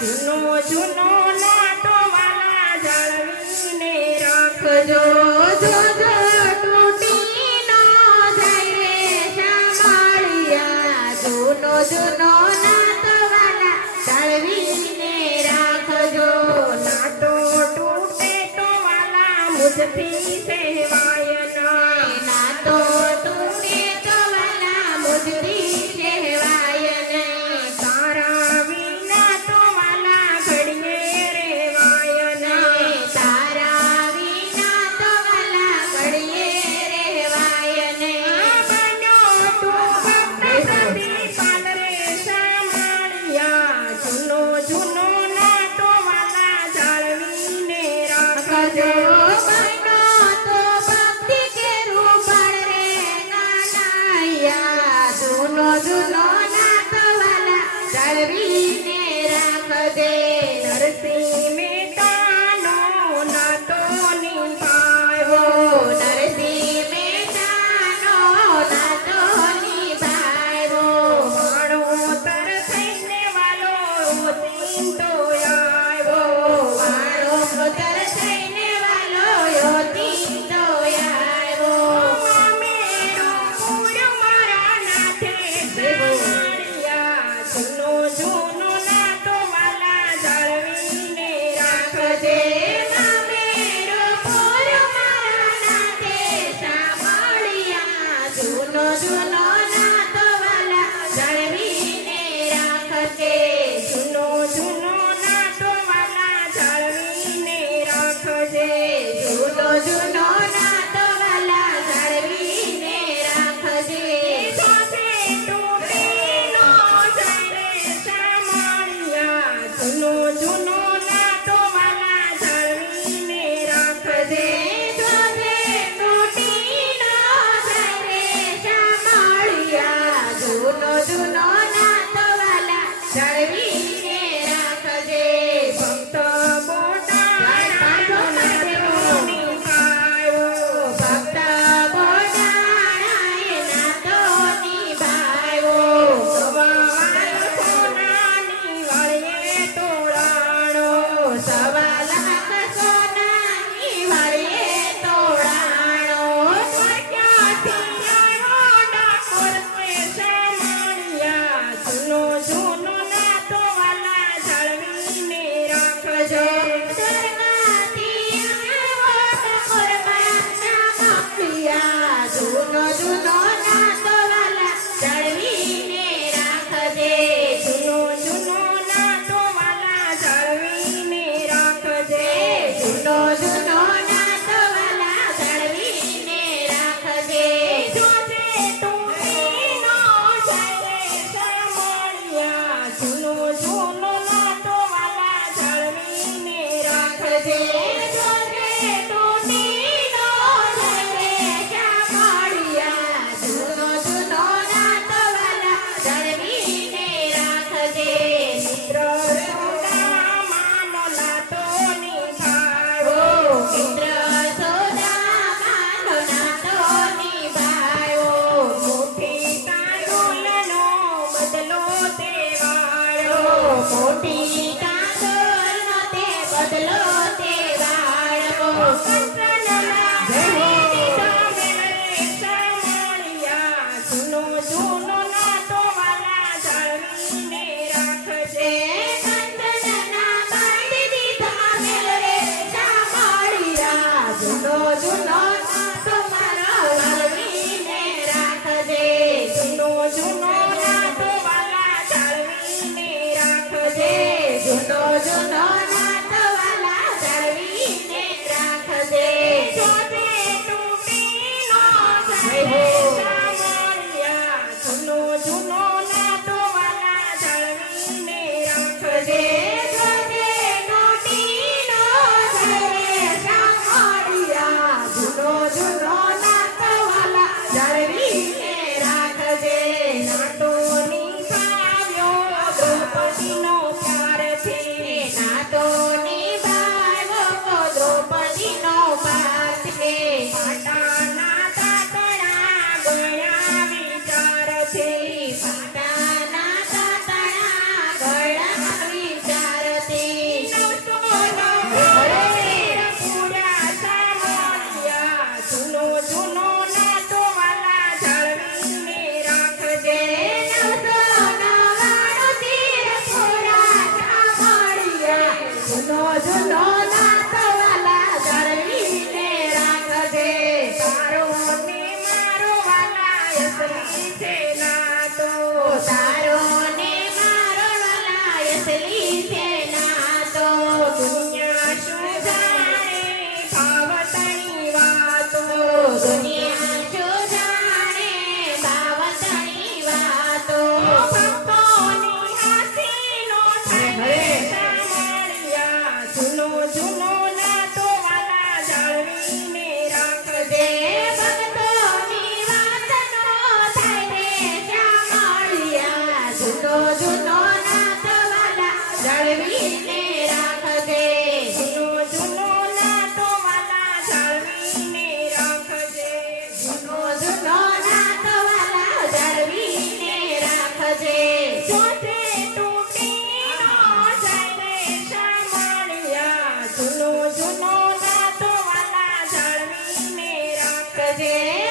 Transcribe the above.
જૂનો જૂનો નાતો વાલા જાળવીને રાખજો. જોજો તૂટી ન જાય રે શામળિયા, જૂનો જૂનો નાતો વાલા જાળવીને રાખજો. નાતો તૂટે તો વાલા મુજથી સેવાય ના. નાતો તૂટે તો વાલા મુજથી કહેવાય નહીં. તારા વિના તો વાલા ઘડીએ રેવાય ના. તારા વિના તો વાલા ઘડીએ રહેવાય નહીં. બન્યો તું ભક્ત સતી પાલ રે શામળિયા, જૂનો જૂનો નાતો વાલા જાળવીને રાખજો. બનો તો ભક્તિ કેરું પણ રે નાનાયા, જૂનો જૂનો નાતો વાલા જાળવીને રાખજે. નરસિંહ મહેતાનો નાતો નિભાવ્યો. નરસિંહ મહેતાનો નાતો નિભાવ્યો. વાણોતર થઈને વાલો તીંતો આવ્યો. વાળો ઉતર થઈને વાલો યોતીતો આવ્યો. મેરો પૂર્યો મારા નાથે શામળિયા, જૂનો જૂનો નાતો વાલા જાળવીને રાખજે. મેરો પૂરો મારા નાથે શામળિયા, જૂનો જૂનો નાતો વાલા જાળવીને રાખજે. જૂનો જૂનો નાતો વાલા જાળવીને રાખજે. જૂનો જૂનો નાતો વાલા જાળવીને રાખજે. સાથે તૂટી નો જાય રે શામળિયા, જૂનો જૂનો નાતો વાલા જાળવીને રાખજે. જોજે તૂટી ન જાય રે શામળિયા, જૂનો જૂનો નાતો વાલા જાળવીને રાખજે. ભક્ત બોટાળાનો નાતો નિભાવ્યો. ભક્ત બોડાણાએ નાતો નિભાવ્યો. સવાલ સોનાની વાળીએ તોડાણો. સવા લાખ સોનાની વાળીએ તોડાણો. ક્યાંથી આવ્યો ડાકોર રે શામળિયા, જૂનો જૂનો નાતો વાલા જાળવીને રાખજો. સરનાથી આવ્યો ઠાકોર મારા શામળિયા, જૂનો જૂનો નાતો વાલા જાળવીને રાખજે. જૂનો જૂનો નાતો વાલા જાળવીને રાખજે. જૂનો જૂનો નાતો વાલા જાળવીને રાખજે. જોજે તૂટી નો જાય રે શામળિયા, જૂનો જૂનો નાતો વાલા જાળવીને રાખજે. જોજે તૂટી ન જાય રે શામળિયા, જૂનો જૂનો નાતો વાલા જાળવીને રાખજે. મિત્ર સોદામાનો નાતો નિભાવ્યો. મિત્ર સોદામાનો નાતો નિભાવ્યો. મુઠ્ઠી કાંદુલનો બદલો તે વાળ્યો. મોટી કાંદોરનો તે બદલો તે વાળવો. કંચનના દીધા મેળે શામળિયા, જૂનો જૂનો નાતો વાલા જાળવીને રાખજે. કંચનના બાંધી દીધા મેલ રે શામળિયા, જૂનો જૂનો નાતો મારો જાળવીને રાખજે. જૂનો જૂનો નાતો વાલા જાળવીને રાખજે. જૂનો જૂનો નાતો વાલા જાળવીને રાખજે. જોજે તૂટી નો જાય રે શામળિયા, જૂનો જૂનો નાતો વાલા જાળવીને રાખજે. જોજે તૂટી ન જાય રે શામળિયા, જૂનો જૂનો નાતો વાલા જાળવીને રાખજે. નાતો નિભાવ્યો દ્રૌપદીનો પ્યારથી. નાતો અસલી છે નાતો. દુનિયા શું જાણે ભાવતની વાતો. દુનિયા શું જાણે બાવતની વાતો. ભક્તોની હાથીનો થાય સામળિયા. જૂનો જૂનો નાતો વાલા જાળવીને રાખજે. ભક્તોની વાતનો થાય રે શ્યામળિયા. જૂનો જૂનો નાતો વાલા જાળવીને રાખજે. જૂનો જૂનો નાતો વાલા જાળવીને રાખજે. જૂનો જૂનો નાતો વાલા જાળવીને રાખજે. જોતે તૂટી ન જાય રે શામળિયા. જૂનો જૂનો નાતો વાલા જાળવીને રાખજે.